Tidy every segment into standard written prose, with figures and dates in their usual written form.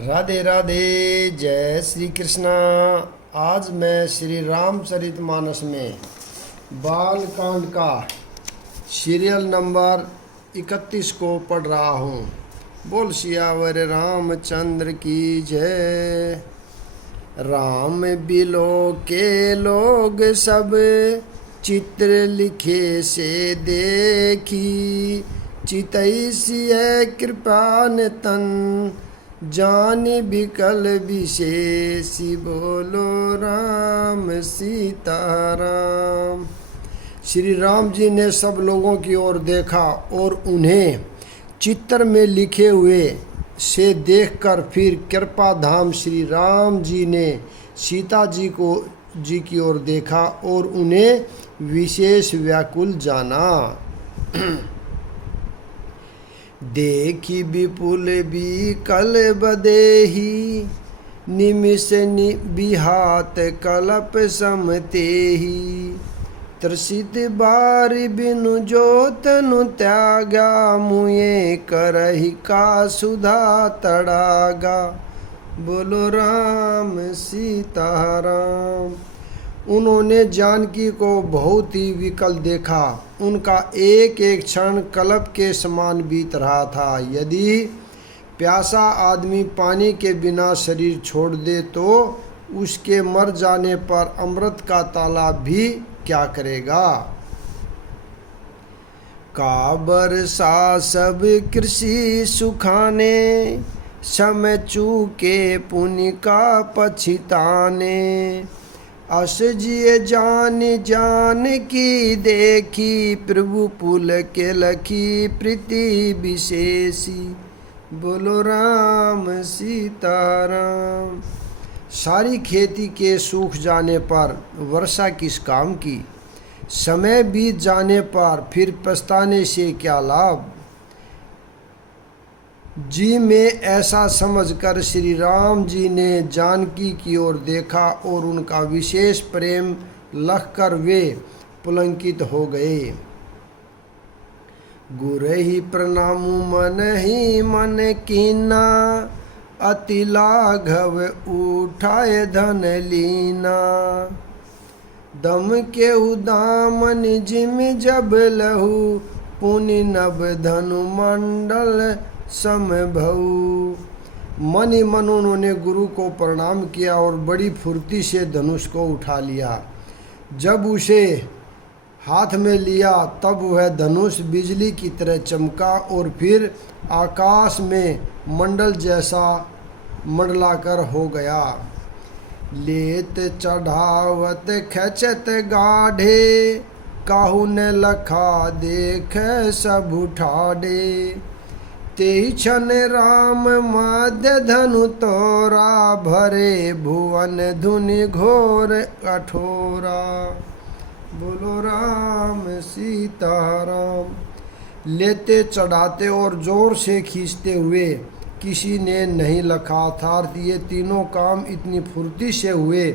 राधे राधे। जय श्री कृष्णा। आज मैं श्री रामचरितमानस में बाल कांड का सीरियल नंबर 31 को पढ़ रहा हूँ। बोल सियावर रामचंद्र की जय। राम बिलो के लोग सब चित्र लिखे से देखी, चितई सिय कृपान तन जान बिकल विशेषी। बोलो राम सीताराम। श्री राम जी ने सब लोगों की ओर देखा और उन्हें चित्र में लिखे हुए से देखकर फिर कृपा धाम श्री राम जी ने सीता जी की ओर देखा और उन्हें विशेष व्याकुल जाना। देखी विपुल बिकल बदेही, निमिष बिहात कलप समतेही। त्रसित बारि बिनु जो तनु त्यागा, मुए करहि का सुधा तड़ागा। बोलो राम सीताराम। उन्होंने जानकी को बहुत ही विकल देखा। उनका एक एक क्षण कल्प के समान बीत रहा था। यदि प्यासा आदमी पानी के बिना शरीर छोड़ दे तो उसके मर जाने पर अमृत का तालाब भी क्या करेगा। का बरसा सब कृषि सुखाने, समय चूके पुण्य का पछिताने। अस जिय जान जान की देखी, प्रभु पुल के लखी प्रीति विशेषी। बोलो राम सीताराम। सारी खेती के सूख जाने पर वर्षा किस काम की, समय बीत जाने पर फिर पछताने से क्या लाभ। जी में ऐसा समझकर श्री राम जी ने जानकी की ओर देखा और उनका विशेष प्रेम लखकर वे पुलंकित हो गए। गुरहि प्रणामु मन ही मन कीना, अति लाघव उठाए धन लीना। दम के उदामन जिम जब लहू, पुनि नभ धनु मंडल समभऊ। मन ही मन उन्होंने गुरु को प्रणाम किया और बड़ी फुर्ती से धनुष को उठा लिया। जब उसे हाथ में लिया तब वह धनुष बिजली की तरह चमका और फिर आकाश में मंडल जैसा मंडलाकर हो गया। लेत चढ़ावत खचत गाढ़े, काहू ने लखा देख सब उठाड़े। तेहि क्षण राम मध्य धनु तोरा, भरे भुवन धुनि घोर कठोरा। बोलो राम सीताराम। लेते चढ़ाते और जोर से खींचते हुए किसी ने नहीं लखा। अर्थात ये तीनों काम इतनी फुर्ती से हुए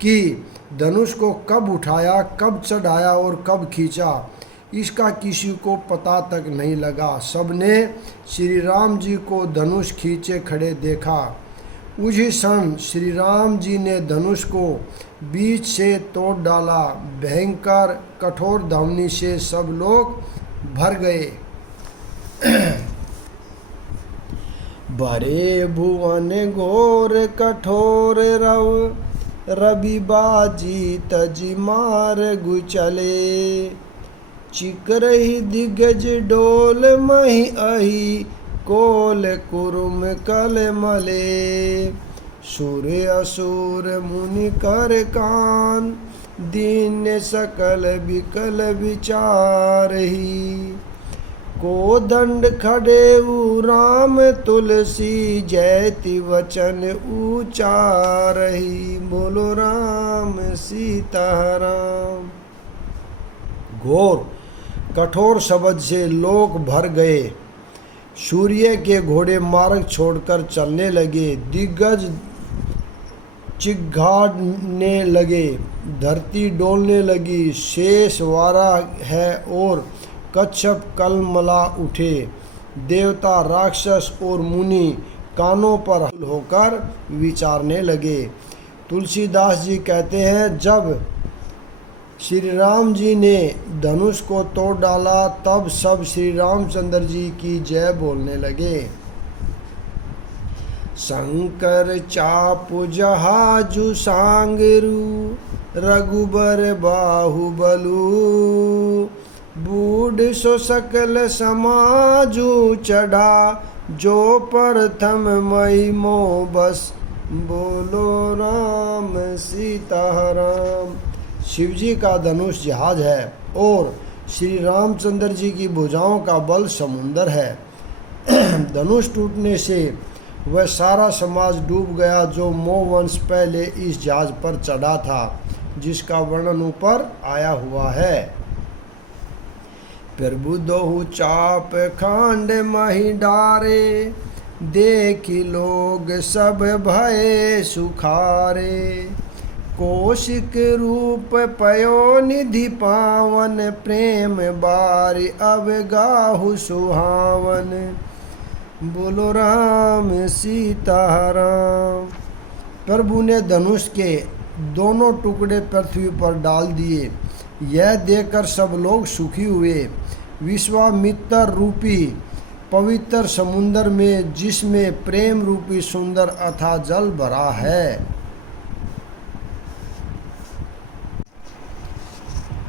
कि धनुष को कब उठाया, कब चढ़ाया और कब खींचा इसका किसी को पता तक नहीं लगा। सबने श्री राम जी को धनुष खींचे खड़े देखा। उसी क्षण श्री राम जी ने धनुष को बीच से तोड़ डाला। भयंकर कठोर धावनी से सब लोग भर गए। भरे भुवन घोर कठोर रव, रवि बाजी तजी मार गुचले। चिकरहि दिग्गज डोल मही अहि, कोल कुरुम कल मले। सूर्य असुर मुनि कर कान, दीन सकल विकल विचारहि। को दंड खड़े राम तुलसी, जयति वचन उचारहि। बोलो राम सीताराम। घोर कठोर शब्द से लोग भर गए। सूर्य के घोड़े मार्ग छोड़कर चलने लगे। दिग्गज चिघाड़ने लगे, धरती डोलने लगी। शेष वारा है और कच्छप कलमला उठे। देवता, राक्षस और मुनि कानों पर होकर विचारने लगे। तुलसीदास जी कहते हैं, जब श्री राम जी ने धनुष को तोड़ डाला तब सब श्री रामचंद्र जी की जय बोलने लगे। शंकर चापु जहाजु सांगरू, रघुबर बाहुबलू, बूढ़ सो सकल समाजु चढ़ा, जो प्रथम महिमो बस, बोलो राम सीताराम। शिव जी का धनुष जहाज है और श्री रामचंद्र जी की भुजाओं का बल समुंदर है। धनुष टूटने से वह सारा समाज डूब गया जो मोह वंश पहले इस जहाज पर चढ़ा था, जिसका वर्णन ऊपर आया हुआ है। प्रभु दोहु चाप खांड मही डारे, देखी लोग सब भय सुखारे, कौशिक रूप पयो निधि पावन, प्रेम बारी अब गाहु सुहावन, बोलो राम सीताराम। प्रभु ने धनुष के दोनों टुकड़े पृथ्वी पर डाल दिए। यह देखकर सब लोग सुखी हुए। विश्वामित्र रूपी पवित्र समुद्र में, जिसमें प्रेम रूपी सुंदर अथाह जल भरा है,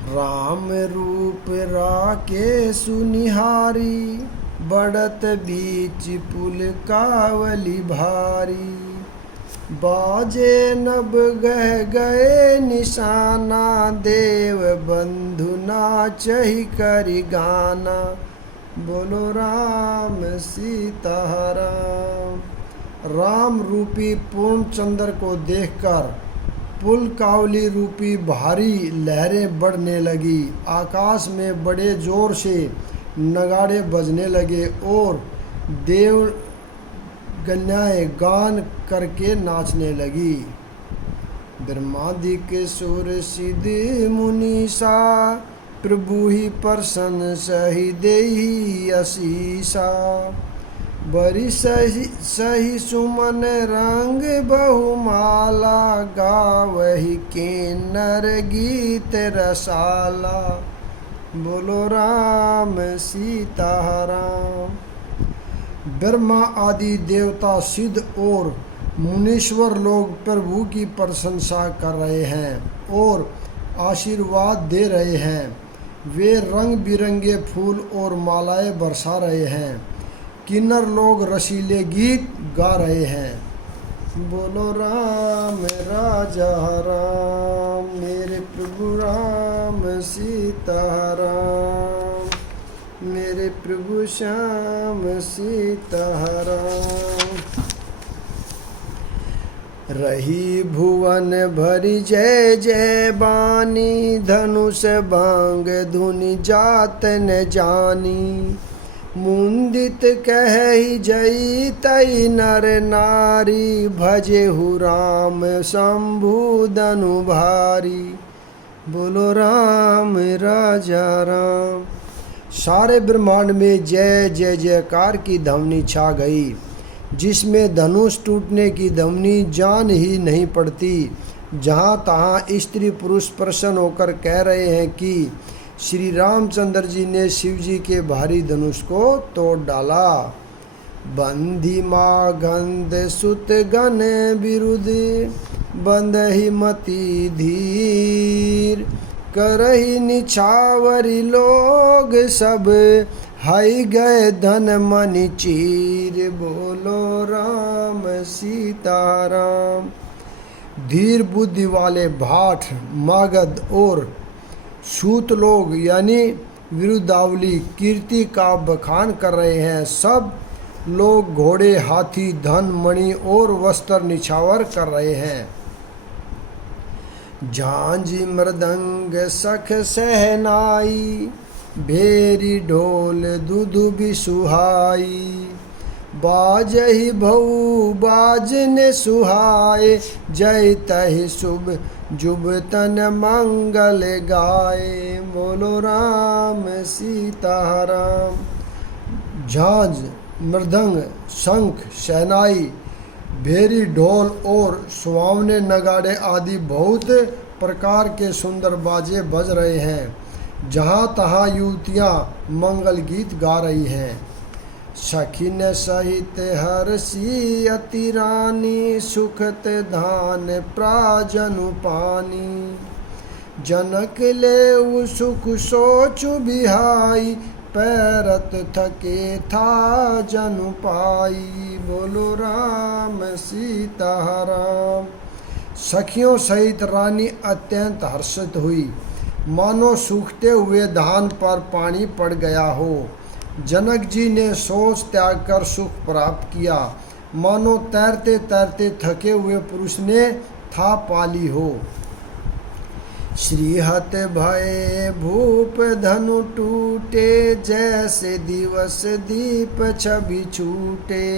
राम रूप राके सुनिहारी, बढ़त बीच पुल कावली भारी, बाजे नभ गह गए निशाना, देव बंधु नाचहि करि गाना, बोलो राम सीताराम। राम रूपी पूर्ण चंद्र को देखकर पुल कावली रूपी भारी लहरें बढ़ने लगी। आकाश में बड़े जोर से नगाड़े बजने लगे और देव कन्याएं गान करके नाचने लगी। ब्रह्मादिक सुर सिद्ध मुनीसा, प्रभु ही प्रसन्न सही देहि असीसा, बरी सही सुमन रंग बहुमाला, गावहि किन्नर गीत रसाला, बोलो राम सीताराम। ब्रह्मा आदि देवता सिद्ध और मुनीश्वर लोग प्रभु की प्रशंसा कर रहे हैं और आशीर्वाद दे रहे हैं। वे रंग बिरंगे फूल और मालाएं बरसा रहे हैं। किन्नर लोग रसीले गीत गा रहे हैं। बोलो राम राजा राम, मेरे प्रभु राम सीताराम, मेरे प्रभु श्याम सीताराम। रही भुवन भरी जय जय बानी, धनुष बांग धुनि जात न जानी, मुंदित कहि जई तई नर नारी, भजेहु राम शंभु धनु भारी, बोलो राम राजा राम। सारे ब्रह्मांड में जय जय जयकार की ध्वनि छा गई, जिसमें धनुष टूटने की ध्वनि जान ही नहीं पड़ती। जहाँ तहाँ स्त्री पुरुष प्रसन्न होकर कह रहे हैं कि श्री रामचंद्र जी ने शिव जी के भारी धनुष को तोड़ डाला। बंधी मागंध सुत गण विरुद्ध, बंधहि मति धीर, करहि निछावरी लोग सब, हाई गए धन मनि चीर, बोलो राम सीताराम। धीर बुद्धि वाले भाट, मागध और सूत लोग यानी विरुद्धावली कीर्ति का बखान कर रहे हैं। सब लोग घोड़े, हाथी, धन, मणि और वस्त्र निछावर कर रहे हैं। झांझी मृदंग सख सहनाई, भेरी ढोल दुदुबि सुहाई, बाजहि भऊ बाजने सुहाए, जय तहि शुभ जुब तन मंगल गाए, बोलो राम सीताराम। झांझ मृदंग, शंख, शहनाई, भेरी, ढोल और सुहावने नगाड़े आदि बहुत प्रकार के सुंदर बाजे बज रहे हैं। जहाँ तहाँ युवतियाँ मंगल गीत गा रही हैं। सखी ने सहित हर्षी अति रानी, सुखत धान प्राजनु पानी। जनक ले सुख सोचु बिहाई, पैरत थके था जनु पाई। बोलो राम सीता राम। सखियों सहित रानी अत्यंत हर्षित हुई, मानो सूखते हुए धान पर पानी पड़ गया हो। जनक जी ने सोच त्याग कर सुख प्राप्त किया, मानो तैरते तैरते थके हुए पुरुष ने था पाली हो। श्रीहत भय भूप धनु टूटे, जैसे दिवस दीप छवि छूटे।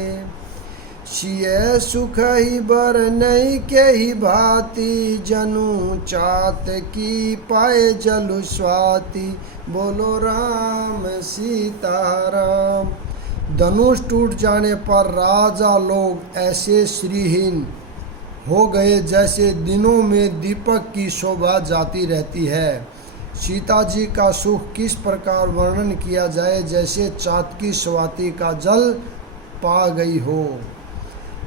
सिय सुख ही बर नहीं के ही भांति, जनु चात की पाए जलु स्वाति। बोलो राम सीता राम। धनुष टूट जाने पर राजा लोग ऐसे श्रीहीन हो गए जैसे दिनों में दीपक की शोभा जाती रहती है। सीता जी का सुख किस प्रकार वर्णन किया जाए, जैसे चाँद की स्वाति का जल पा गई हो।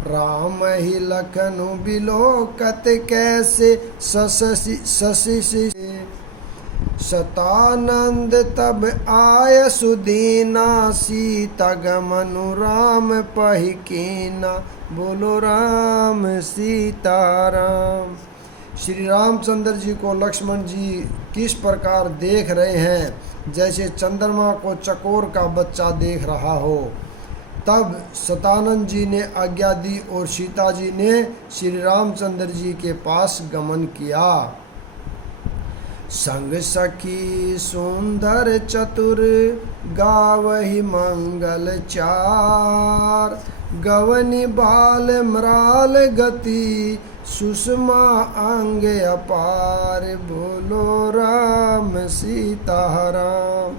राम ही लखनु बिलोकत कैसे, शशि सतानंद तब आय सुदीना। सीता गमनु राम पहि कीना। बोलो राम सीता राम। श्री रामचंद्र जी को लक्ष्मण जी किस प्रकार देख रहे हैं, जैसे चंद्रमा को चकोर का बच्चा देख रहा हो। तब सतानंद जी ने आज्ञा दी और सीता जी ने श्री रामचंद्र जी के पास गमन किया। संग सखी सुंदर चतुर, गावहि मंगल चार। गवनी बाल मराल गति, सुषमा अंग अपार। बोलो राम सीता राम।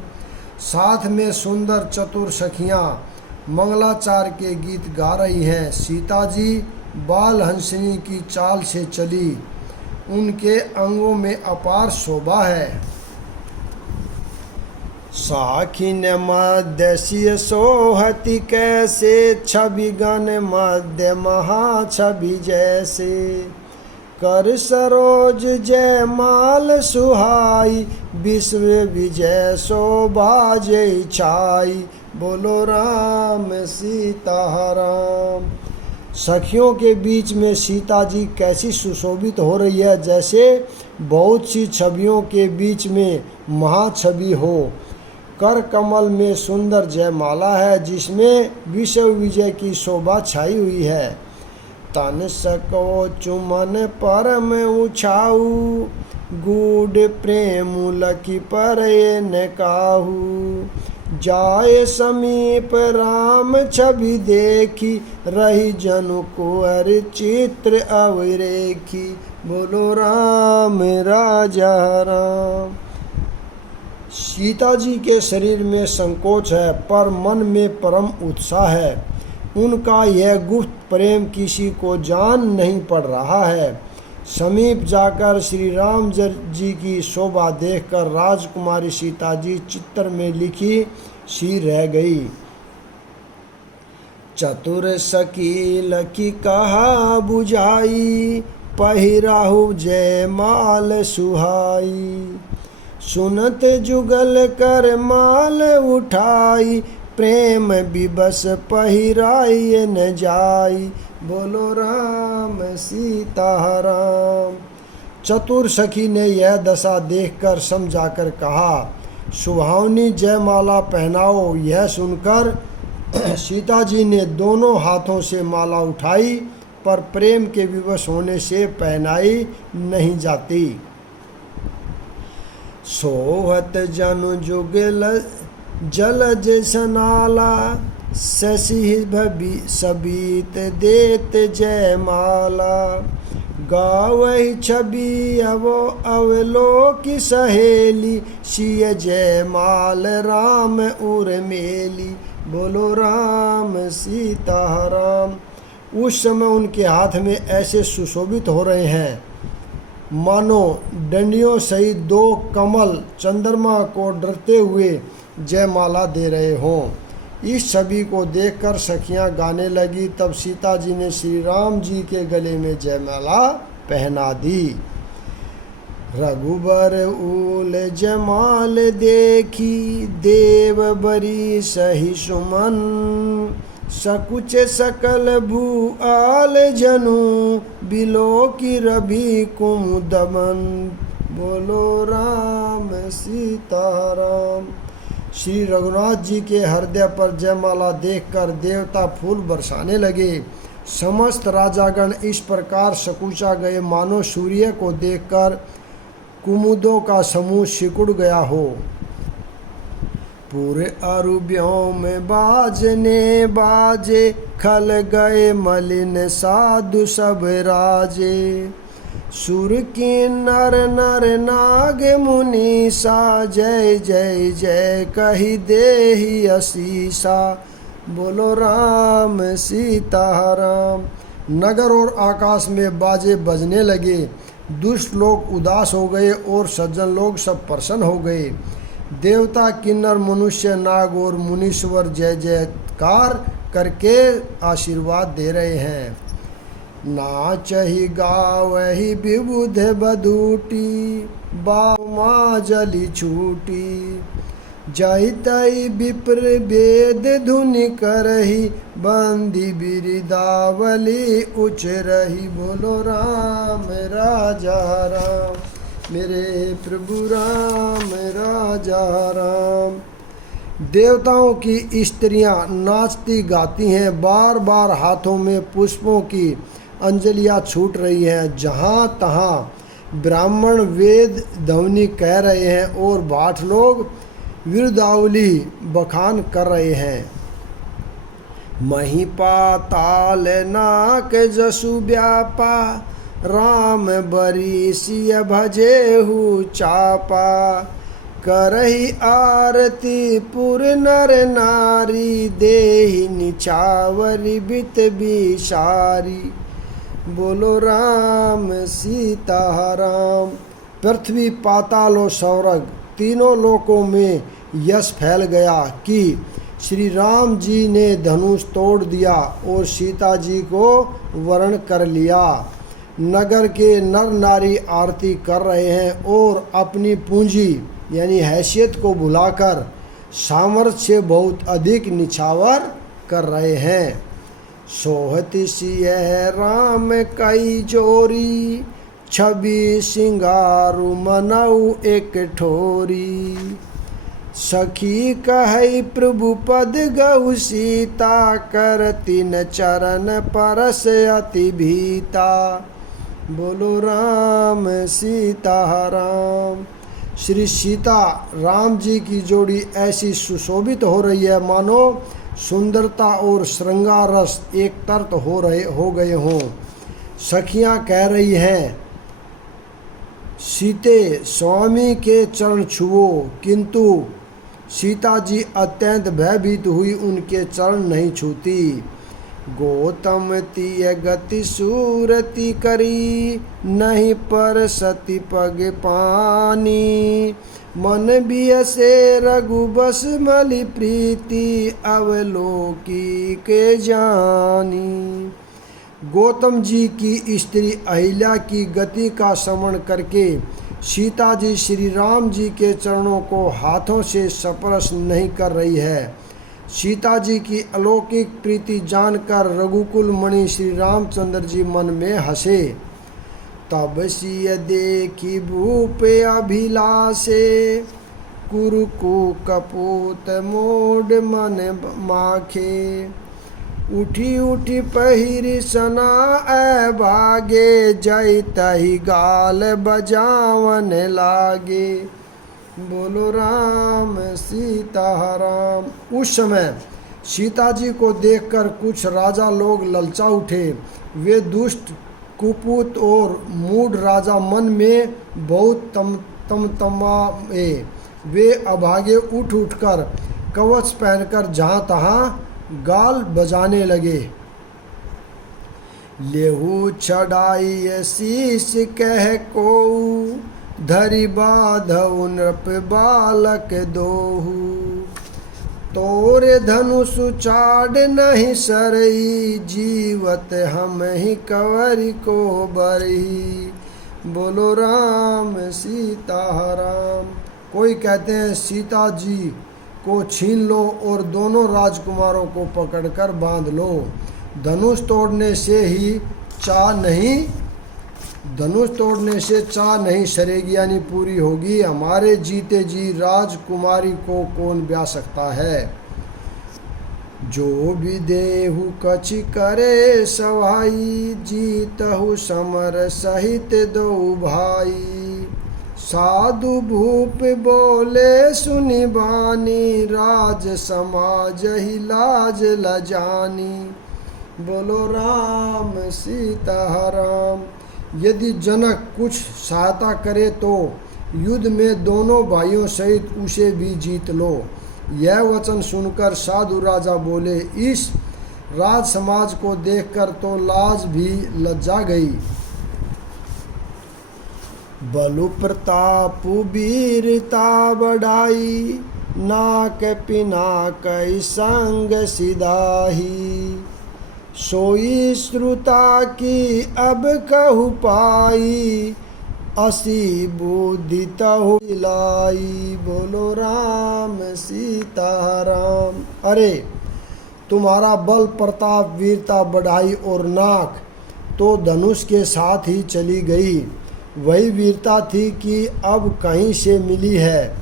साथ में सुंदर चतुर सखियाँ मंगलाचार के गीत गा रही हैं। सीता जी बाल हंसनी की चाल से चली, उनके अंगों में अपार शोभा है। साखिन मध्य सिय सोहति कैसे, छवि गण मध्य महा छवि जैसे। कर सरोज जय माल सुहाई, विश्व विजय शोभा जय छाई। बोलो राम सीता राम। सखियों के बीच में सीता जी कैसी सुशोभित हो रही है, जैसे बहुत सी छवियों के बीच में महाछवि हो। कर कमल में सुंदर जयमाला है, जिसमें विश्व विजय की शोभा छाई हुई है। तन सको चुमन परम उछाऊ, गूढ़ प्रेम लकी पर न काहू। जाए समीप राम छवि देखी, रही जनु कुंवर चित्र अवरेखी। बोलो राम राजा राम। सीता जी के शरीर में संकोच है, पर मन में परम उत्साह है। उनका यह गुप्त प्रेम किसी को जान नहीं पड़ रहा है। समीप जाकर श्री राम जी की शोभा देखकर राजकुमारी सीता जी चित्र में लिखी सी रह गई। चतुर सखी लखी कहा बुझाई, पहिराहु जय माल सुहाई। सुनत जुगल कर माल उठाई, प्रेम विबस पहिराई न जाई। बोलो राम सीता राम। चतुर सखी ने यह दशा देखकर समझाकर कहा, सुहावनी जयमाला पहनाओ। यह सुनकर सीता जी ने दोनों हाथों से माला उठाई, पर प्रेम के विवश होने से पहनाई नहीं जाती। सोहत जनु जुगल जलज सनाला, शशि भबी सबीत देत जयमाला। गावहि छवि अवलोकि सहेली, सिय जयमाल राम उर्मेली। बोलो राम सीताराम। उस समय उनके हाथ में ऐसे सुशोभित हो रहे हैं मानो डंडियों सहित दो कमल चंद्रमा को डरते हुए जयमाला दे रहे हों। इस छवि को देखकर सखियां गाने लगी। तब सीता जी ने श्री राम जी के गले में जयमाला पहना दी। रघुबर उल जमाल देखी देव बरी सही सुमन, सकुच सकल भूआल जनु बिलो की रवि कुमुदमन। बोलो राम सीताराम। श्री रघुनाथ जी के हृदय पर जयमाला देखकर देवता फूल बरसाने लगे। समस्त राजागण इस प्रकार सकुचा गए मानो सूर्य को देखकर कुमुदों का समूह सिकुड़ गया हो। पूरे अरुब्यों में बाजने बाजे, खल गए मलिन साधु सब राजे। सुर की नर नर नाग मुनि सा, जय जय जय कही देहि असीसा। बोलो राम सीताराम। नगर और आकाश में बाजे बजने लगे। दुष्ट लोग उदास हो गए और सज्जन लोग सब प्रसन्न हो गए। देवता किन्नर मनुष्य नाग और मुनीश्वर जय जयकार करके आशीर्वाद दे रहे हैं। नाचहि गावहि विबुध बधूटी, बामा जलि छूटी। जहि तहि विप्र वेद धुनि करहि, बंदी बिरदावली उच्च रही। बोलो राम राजा राम, मेरे प्रभु राम राजा राम। देवताओं की स्त्रियां नाचती गाती हैं, बार बार हाथों में पुष्पों की अंजलियां छूट रही हैं। जहाँ तहाँ ब्राह्मण वेद ध्वनि कह रहे हैं और भाट लोग विरदावली बखान कर रहे हैं। मही पाताल नाक जसु व्यापा, राम बरीसिय भजेहु चापा। करही आरती पुर नर नारी, देहि निछावरी बित बिसारी। बोलो राम सीताराम। पृथ्वी पाताल और स्वर्ग तीनों लोकों में यश फैल गया कि श्री राम जी ने धनुष तोड़ दिया और सीता जी को वरण कर लिया। नगर के नर नारी आरती कर रहे हैं और अपनी पूंजी यानी हैसियत को भुलाकर सामर्थ्य बहुत अधिक निछावर कर रहे हैं। सोहति सिय राम कई जोरी, छवि सिंगारु मनऊ एक ठोरी। सखी कहई प्रभु पद गौ सीता, करती न चरण परस अति भीता। बोलो राम सीताराम। श्री सीता राम जी की जोड़ी ऐसी सुशोभित हो रही है मानो सुंदरता और श्रृंगार रस एक तर्त हो गए हों। सखियां कह रही हैं, सीते स्वामी के चरण छुओ, किंतु सीता जी अत्यंत भयभीत हुई उनके चरण नहीं छूती। गौतम तीय गति सूरति करी, नहीं पर सती पग पानी। मन बियसे रघुबस मलि प्रीति, अवलोकी के जानी। गौतम जी की स्त्री अहिल्या की गति का स्मरण करके सीता जी श्री राम जी के चरणों को हाथों से स्पर्श नहीं कर रही है। सीता जी की अलौकिक प्रीति जानकर रघुकुल मणि श्री रामचंद्र जी मन में हंसे। तब सिय देखी भूप अभिलाषे, कुरुकु कपूत मोड मन माखे। उठी उठी पहिरी सना ए भागे, जय तही गाल बजावन लागे। बोलो राम सीताराम। उस समय सीता जी को देखकर कुछ राजा लोग ललचा उठे। वे दुष्ट कुपूत और मूढ़ राजा मन में बहुत तमतमाए। वे अभागे उठ उठकर कवच पहनकर जहाँ तहाँ गाल बजाने लगे। लेहू चढ़ाई शीश कह को धरि बाधउ नृप बालक दोहू। तोरे धनुष चाड़ नहीं सरई जीवत हम ही कंवर को बरही। बोलो राम सीता राम। कोई कहते हैं सीता जी को छीन लो और दोनों राजकुमारों को पकड़कर बांध लो। धनुष तोड़ने से चाह नहीं सरेगी यानी पूरी होगी। हमारे जीते जी राजकुमारी को कौन ब्याह सकता है। जो भी देहु कछि करे सवाई जीतहु समर सहित दो भाई। साधु भूप बोले सुनि बानी राज समाज ही लाज लजानी। बोलो राम सीता राम। यदि जनक कुछ सहायता करे तो युद्ध में दोनों भाइयों सहित उसे भी जीत लो। यह वचन सुनकर साधु राजा बोले, इस राज समाज को देखकर तो लाज भी लज्जा गई। बलु प्रताप वीरता बढ़ाई नाक पिनाक संग सिधाही। सोई श्रुता की अब कहु पाई असी बुद्धि तहु लाई। बोलो राम सीता राम। अरे तुम्हारा बल प्रताप वीरता बढ़ाई और नाक तो धनुष के साथ ही चली गई। वही वीरता थी कि अब कहीं से मिली है।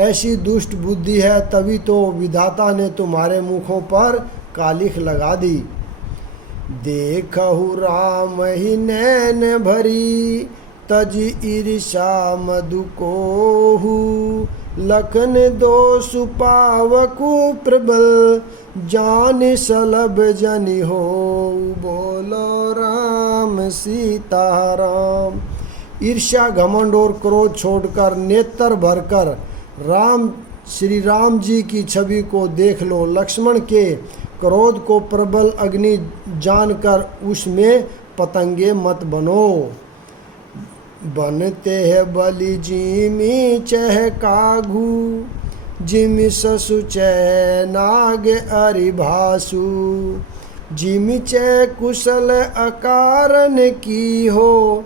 ऐसी दुष्ट बुद्धि है तभी तो विधाता ने तुम्हारे मुखों पर कालिख लगा दी। देखहु राम ही नैन भरी तज ईर्षा मधु कोहू। लखन दोष पावकु प्रबल जान सलभ जनि हो। बोलो राम सीता राम। ईर्ष्या घमंड और क्रोध छोड़कर नेत्र भरकर श्री राम जी की छवि को देख लो। लक्ष्मण के क्रोध को प्रबल अग्नि जानकर उसमें पतंगे मत बनो। बनते है बलि जिमि चह काघू जिमि ससु चह नाग अरिभासु। जिमि चह कुशल अकारन की हो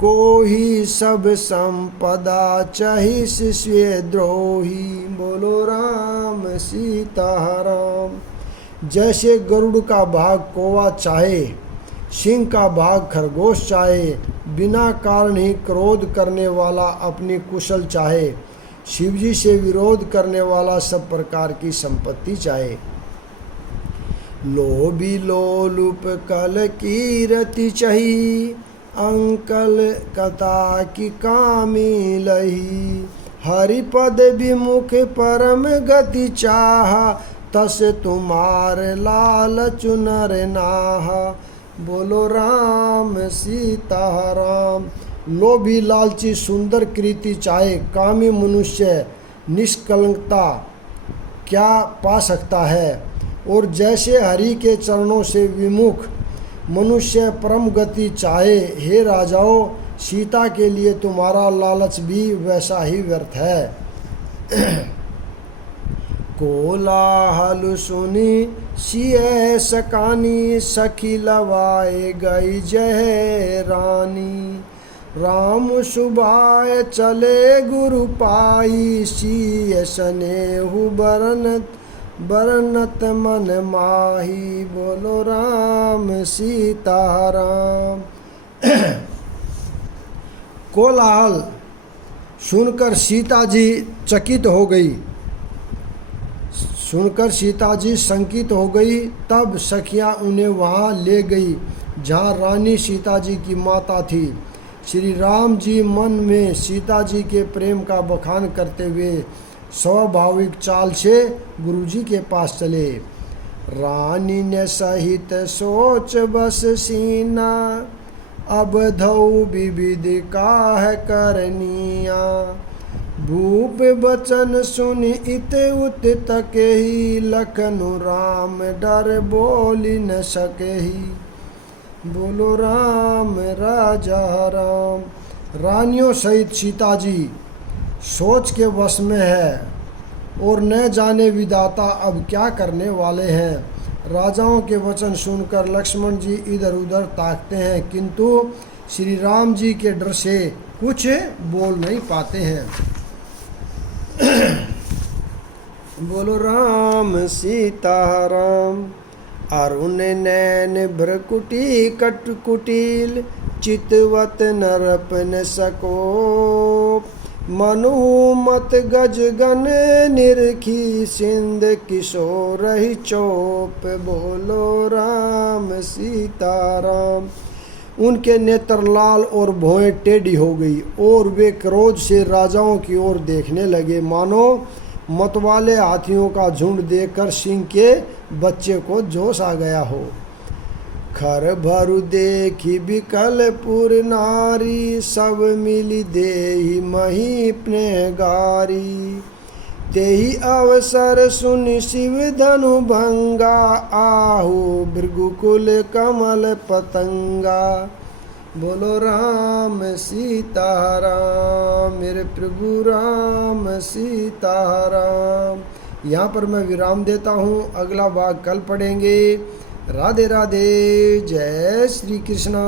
को ही सब संपदा चहिस स्वे द्रोही। बोलो राम सीता राम। जैसे गरुड़ का भाग कौवा चाहे, सिंह का भाग खरगोश चाहे, बिना कारण ही क्रोध करने वाला अपनी कुशल चाहे, शिवजी से विरोध करने वाला सब प्रकार की संपत्ति चाहे। लोभी लोलुप कल कीरति चही अंकल कथा की कामी लही। हरिपद विमुख परम गति चाहा तस तुम्हार लाल चुनर नाहा। बोलो राम सीता राम। लोभी लालची सुंदर कृति चाहे कामी मनुष्य निष्कलंकता क्या पा सकता है। और जैसे हरि के चरणों से विमुख मनुष्य परम गति चाहे, हे राजाओं सीता के लिए तुम्हारा लालच भी वैसा ही व्यर्थ है। कोलाहल सुनी सिय सकानी सखी लवाए गई जय रानी। राम सुभाय चले गुरु पाई सिय स्नेहु बरनत मन माही। बोलो राम सीता राम। कोलाहल सुनकर सीता जी चकित हो गई, सुनकर सीता जी शंकित हो गई। तब सखियाँ उन्हें वहाँ ले गई जहाँ रानी सीता जी की माता थी। श्री राम जी मन में सीता जी के प्रेम का बखान करते हुए स्वाभाविक चाल से गुरुजी के पास चले। रानी ने सहित सोच बस सीना अब धऊ विविध काह करनिया। भूप बचन सुनि इत उत तकेही, लखनु राम डर बोली न सकेही। बोलो राम राजा राम। रानियों सहित सीता जी सोच के वश में है और न जाने विधाता अब क्या करने वाले हैं। राजाओं के वचन सुनकर लक्ष्मण जी इधर उधर ताकते हैं, किंतु श्री राम जी के डर से कुछ बोल नहीं पाते हैं। बोलो राम सीता राम। अरुण नैन भ्रकुटी कटकुटिल, चितवत नरपन सको। मनुमत गज गन निरखी, सिंध किशोर ही चोप। बोलो राम सीता राम। उनके नेत्र लाल और भौहें टेढ़ी हो गई और वे क्रोध से राजाओं की ओर देखने लगे, मानो मतवाले हाथियों का झुंड देखकर सिंह के बच्चे को जोश आ गया हो। खर भरु देखी बिकलपुर नारी, सब मिली देहि मही अपने गारी। तेहि अवसर सुनि शिव धनु भंगा, आहु भृगुकुल कमल पतंगा। बोलो राम सीता राम। मेरे प्रभु राम सीता राम। यहाँ पर मैं विराम देता हूँ, अगला भाग कल पढ़ेंगे। राधे राधे। जय श्री कृष्णा।